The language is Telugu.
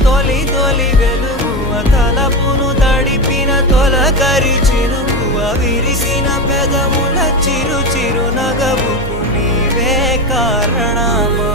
తొలి తొలి వెలుగువ తలపును తడిపిన తొలకరి చినుకువ విరిసిన పెదముల చిరు చిరు నగవుకు నీవే కారణమా